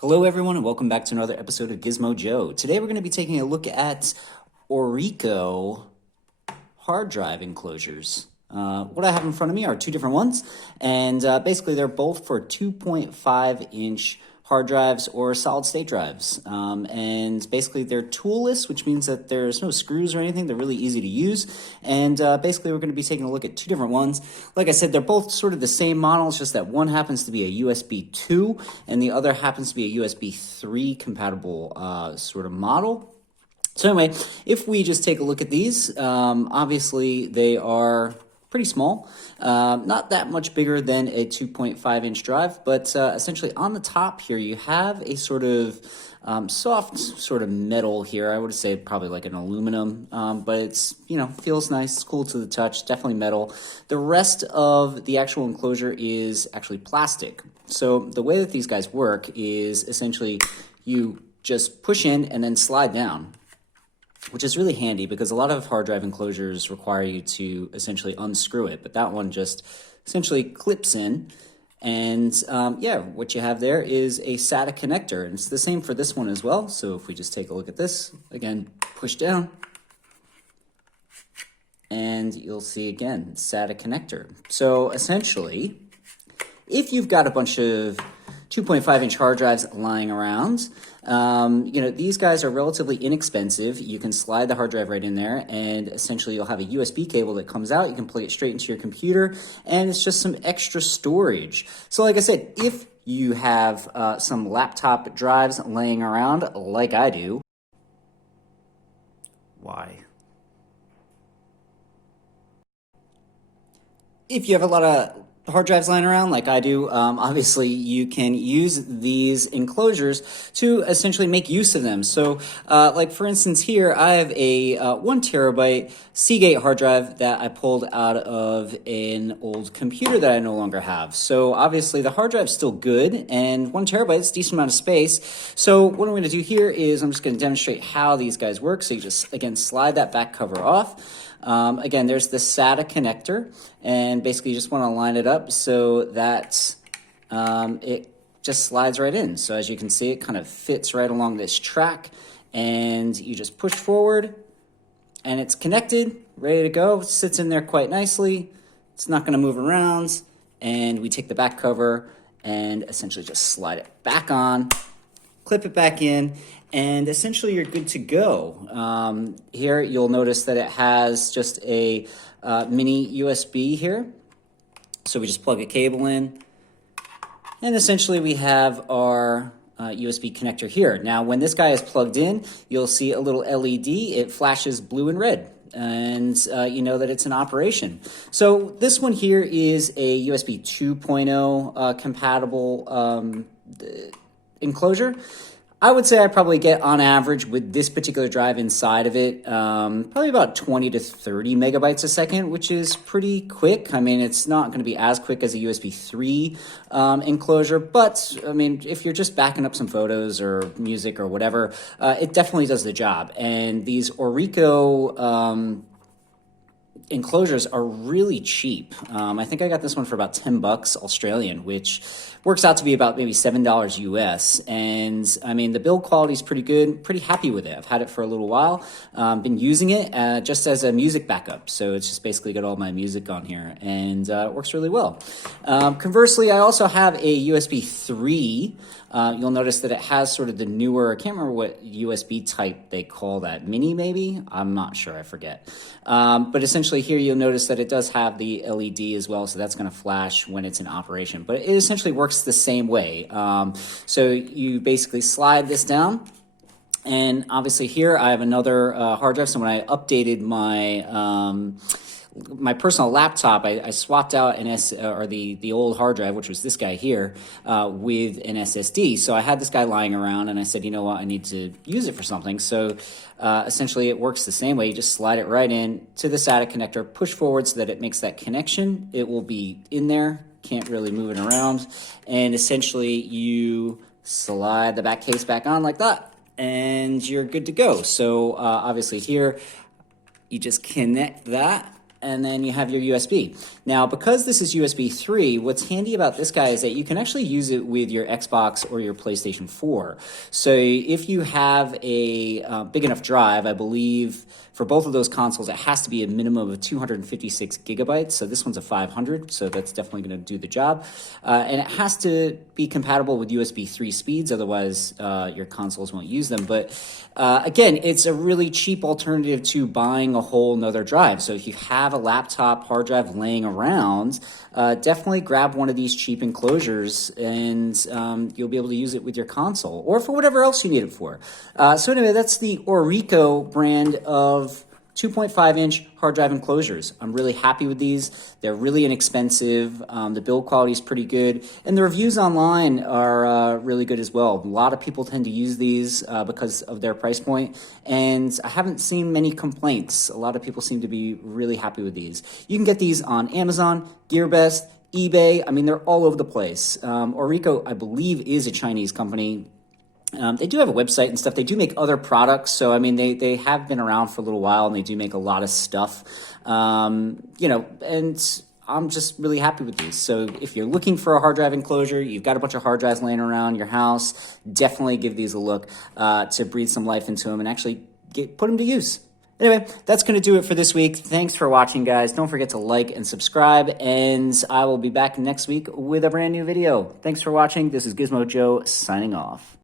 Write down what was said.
Hello everyone and welcome back to another episode of Gizmo Joe. Today we're going to be taking a look at Orico hard drive enclosures. What I have in front of me are two different ones, and basically they're both for 2.5-inch hard drives or solid state drives. And basically they're toolless, which means that there's no screws or anything. They're really easy to use. And basically we're going to be taking a look at two different ones. Like I said, they're both sort of the same model. It's just that one happens to be a USB 2 and the other happens to be a USB 3 compatible sort of model. So anyway, if we just take a look at these, obviously they are pretty small, not that much bigger than a 2.5-inch drive, but essentially on the top here you have a sort of soft sort of metal here. I would say probably like an aluminum, but it's, feels nice, it's cool to the touch, definitely metal. The rest of the actual enclosure is actually plastic. So the way that these guys work is essentially you just push in and then slide down, which is really handy because a lot of hard drive enclosures require you to essentially unscrew it, but that one just essentially clips in. And what you have there is a SATA connector, and it's the same for this one as well. So if we just take a look at this, again, push down, and you'll see again, SATA connector. So essentially, if you've got a bunch of 2.5-inch hard drives lying around, these guys are relatively inexpensive. You can slide the hard drive right in there, and essentially you'll have a USB cable that comes out. You can plug it straight into your computer, and it's just some extra storage. So like I said, if you have some laptop drives laying around like I do, why? If you have a lot of hard drives lying around like I do, obviously you can use these enclosures to essentially make use of them. So like for instance here, I have a 1 terabyte Seagate hard drive that I pulled out of an old computer that I no longer have. So obviously the hard drive's still good, and 1 terabyte is a decent amount of space. So what I'm going to do here is I'm just going to demonstrate how these guys work. So you just, again, slide that back cover off. Again, there's the SATA connector, and basically you just want to line it up so that it just slides right in. So as you can see, it kind of fits right along this track, and you just push forward, and it's connected, ready to go. It sits in there quite nicely. It's not going to move around, and we take the back cover and essentially just slide it back on, clip it back in, and essentially you're good to go. Here you'll notice that it has just a mini USB here. So we just plug a cable in, and essentially we have our USB connector here. Now when this guy is plugged in, you'll see a little LED. It flashes blue and red, and you know that it's in operation. So this one here is a USB 2.0 compatible enclosure. I would say I probably get, on average, with this particular drive inside of it, probably about 20 to 30 megabytes a second, which is pretty quick. I mean, it's not going to be as quick as a USB 3 enclosure, but, I mean, if you're just backing up some photos or music or whatever, it definitely does the job. And these Orico enclosures are really cheap. I think I got this one for about 10 bucks Australian, which works out to be about maybe $7 US. And I mean, the build quality is pretty good, pretty happy with it. I've had it for a little while, been using it just as a music backup. So it's just basically got all my music on here, and it works really well. Conversely, I also have a USB 3. You'll notice that it has sort of the newer, I can't remember what USB type they call that, mini maybe? I'm not sure, I forget. But essentially here you'll notice that it does have the LED as well, so that's going to flash when it's in operation. But it essentially works the same way. So you basically slide this down, and obviously here I have another hard drive. So when I updated my personal laptop, I swapped out the old hard drive, which was this guy here, with an SSD. So I had this guy lying around, and I said, you know what, I need to use it for something. So essentially it works the same way. You just slide it right in to the SATA connector, push forward so that it makes that connection. It will be in there, can't really move it around, and essentially you slide the back case back on like that, and you're good to go. So obviously here, you just connect that and then you have your USB. Now, because this is USB 3, what's handy about this guy is that you can actually use it with your Xbox or your PlayStation 4. So if you have a big enough drive, I believe for both of those consoles, it has to be a minimum of 256 gigabytes. So this one's a 500, so that's definitely going to do the job. And it has to be compatible with USB 3 speeds, otherwise your consoles won't use them. But again, it's a really cheap alternative to buying a whole nother drive. So if you have a laptop hard drive laying around, definitely grab one of these cheap enclosures, and you'll be able to use it with your console or for whatever else you need it for. So anyway, that's the Orico brand of 2.5-inch hard drive enclosures. I'm really happy with these. They're really inexpensive. The build quality is pretty good, and the reviews online are really good as well. A lot of people tend to use these because of their price point, and I haven't seen many complaints. A lot of people seem to be really happy with these. You can get these on Amazon, GearBest, eBay. I mean, they're all over the place. Orico, I believe, is a Chinese company. They do have a website and stuff. They do make other products. So, I mean, they have been around for a little while, and they do make a lot of stuff. And I'm just really happy with these. So if you're looking for a hard drive enclosure, you've got a bunch of hard drives laying around your house, definitely give these a look to breathe some life into them and actually put them to use. Anyway, that's going to do it for this week. Thanks for watching, guys. Don't forget to like and subscribe, and I will be back next week with a brand new video. Thanks for watching. This is Gizmo Joe signing off.